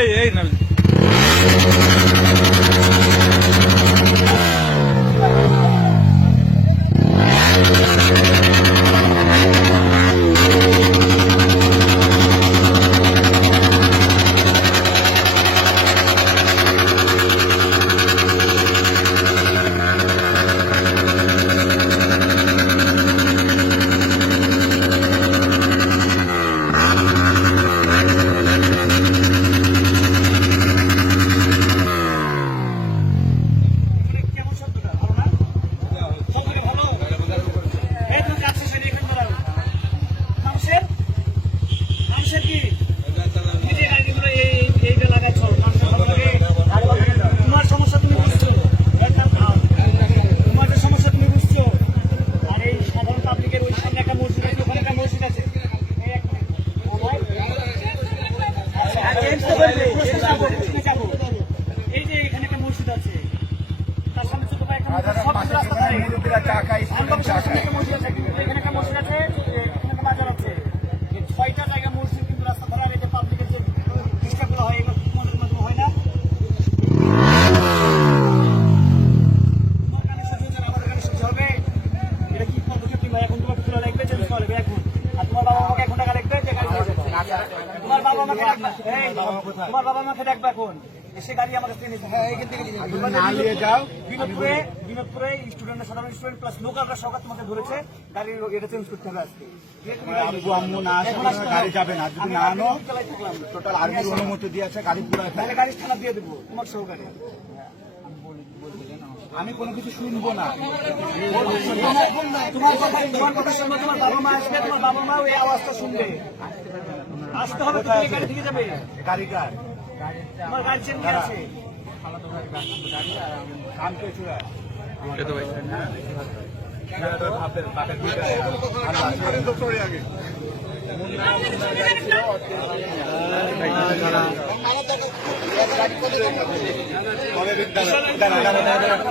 এই না এই যে এখানে একটা মসজিদ আছে, তার সামনে ছোট ভাই একটা মসজিদ আছে, এখানে একটা মসজিদ আছে, এখানে একটা বাজার আছে। এই ৬টা জায়গা মসজিদ কিন্তু রাস্তা ধরার এই যে পাবলিকের যে ডিস্টার্বগুলো হয়, এগুলো মনের মধ্যে হয় না। তোমার কানে সহ্য হচ্ছে, আমাদের কানে সহ্য হবে? এটা কি পদ্ধতি ভাই? এখন তোমাকে খোলা লাগবে, চেঞ্জ করা লাগবে এখন। আর তোমার বাবা আমাকে 1 ঘন্টা রাখবে, যে গাড়ি তোমার বাবা আমাকে তোমার বাবা আমাকে দেখবে এখন এসে গাড়ি আমাদের বিনোদপুরে স্টুডেন্ট সাধারণ স্টুডেন্ট প্লাস লোকালরা সকাল তোমাকে ধরেছে, গাড়ির এটা চেঞ্জ করতে হবে আজকে। গাড়ি যাবে না যদি না আনো, টোটাল আর্মির অনুমতি দিয়েছে, গাড়ি পুরো গাড়ি থানা দিয়ে দেবো তোমার সহকারে। আমি কোনো কিছু শুনবো না। তোমার কথা শুনবো, তোমার বাবা মা আসবে, তোমার বাবা মা ওই আওয়াজটা শুনবে। আসতে হবে, তুমি গাড়ি থেকে যাবে। গাড়ি কার? তোমার গাড়ি চেন আছে। কাম কে চুরা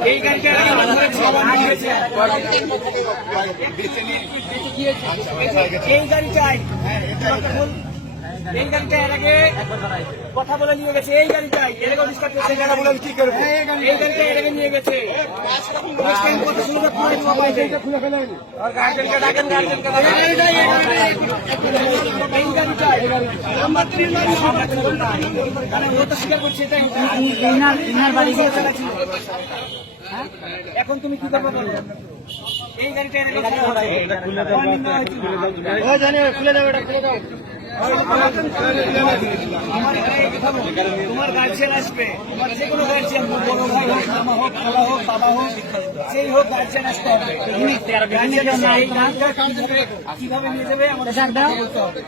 এই গাড়িটা এই গাড়িটাই এই গাড়িটা এর আগে কথা বলে নিয়ে গেছে, এই গাড়িটাই এর আগে ডিস্টার্ব করছে, এই গাড়িটা কি করবে? এই গাড়িটা এর আগে নিয়ে গেছে। কথা শুনে খুলে ফেলেন, আর গার্জেনকে ডাকেন, গার্জেনকে ডাকেন। এই গাড়িটাই নাম্বার 3 গাড়ি ও তো স্বীকার করছে, এটাই ইনার বাড়ি গিয়েছে। এখন তুমি কি করবে? এই গাড়িটা এর আগে খুলে দাও, ও জানে খুলে দাও, এটা খুলে দাও। তোমার গার্জিয়ান আসবে, তোমার যে কোনো গার্জিয়ান, বড় ভাই হোক, মামা হোক, খালা হোক, বাবা হোক, সেই হোক, গার্জিয়ান আসতে হবে। কিভাবে নিয়ে যাবে আমাদের বলতে হবে।